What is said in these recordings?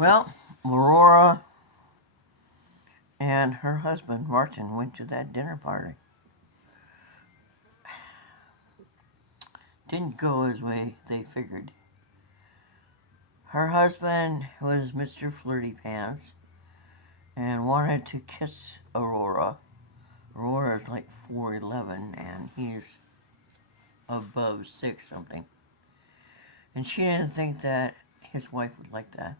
Well, Aurora and her husband, Martin, went to that dinner party. Didn't go as way they figured. Her husband was Mr. Flirty Pants and wanted to kiss Aurora. Aurora's like 4'11" and he's above 6 something. And she didn't think that his wife would like that.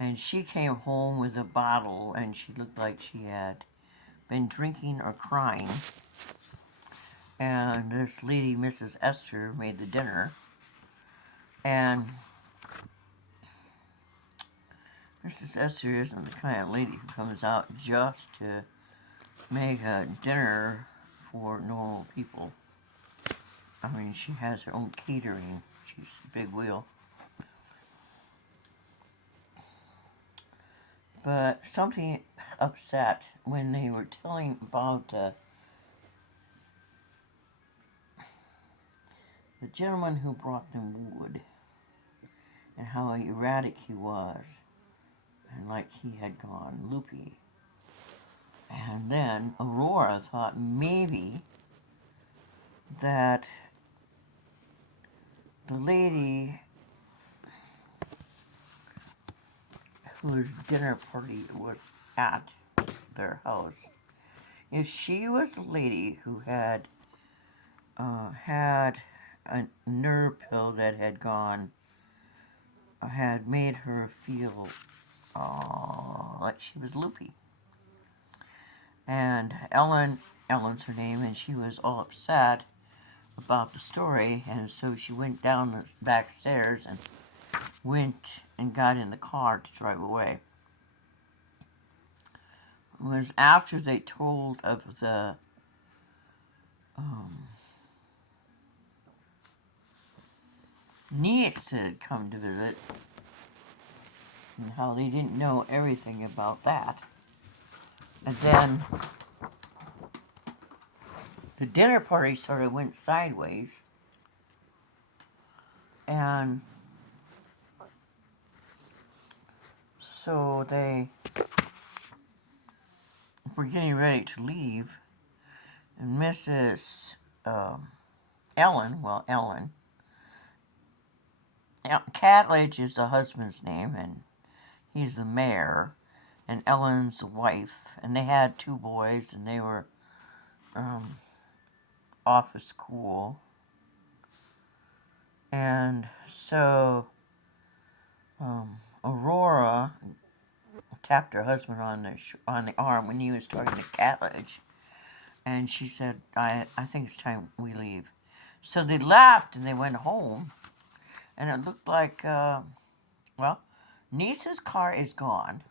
And she came home with a bottle and she looked like she had been drinking or crying. And this lady, Mrs. Esther, made the dinner. And Mrs. Esther isn't the kind of lady who comes out just to make a dinner for normal people. I mean, she has her own catering. She's a big wheel. But something upset when they were telling about the gentleman who brought them wood and how erratic he was and like he had gone loopy. And then Aurora thought maybe that the lady whose dinner party was at their house, if she was the lady who had had a nerve pill that had gone, had made her feel like she was loopy. And Ellen's her name, and she was all upset about the story, and so she went down the back stairs and went and got in the car to drive away. It was after they told of the niece that had come to visit and how they didn't know everything about that. And then the dinner party sort of went sideways, and so they were getting ready to leave, and Mrs. Ellen, Catledge is the husband's name, and he's the mayor, and Ellen's the wife, and they had 2 boys, and they were off of school. And so Aurora tapped her husband on the arm when he was talking to Catledge, and she said, I think it's time we leave. So they left and they went home, and it looked like, niece's car is gone.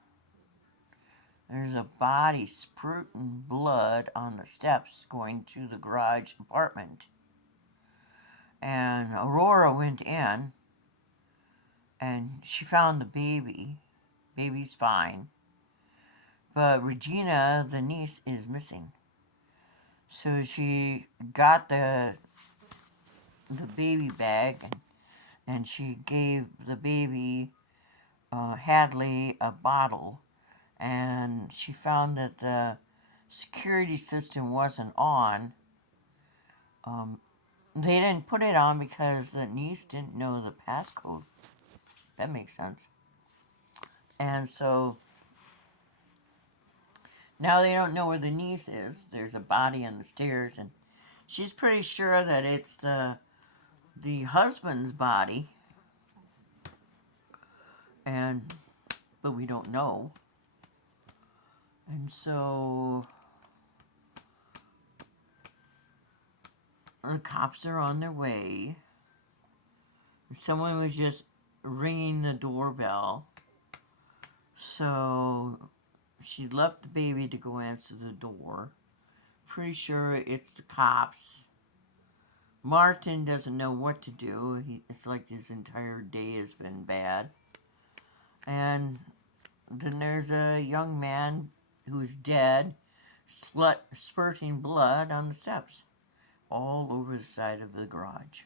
There's a body spurting blood on the steps going to the garage apartment. And Aurora went in, and she found the baby. Baby's fine. But Regina, the niece, is missing. So she got the baby bag, and she gave the baby, Hadley, a bottle. And she found that the security system wasn't on. They didn't put it on because the niece didn't know the passcode. That makes sense. And so now they don't know where the niece is. There's a body on the stairs, and she's pretty sure that it's the husband's body. But we don't know. And so the cops are on their way. Someone was just ringing the doorbell. So she left the baby to go answer the door. Pretty sure it's the cops. Martin doesn't know what to do. It's like his entire day has been bad. And then there's a young man who's dead, spurting blood on the steps all over the side of the garage.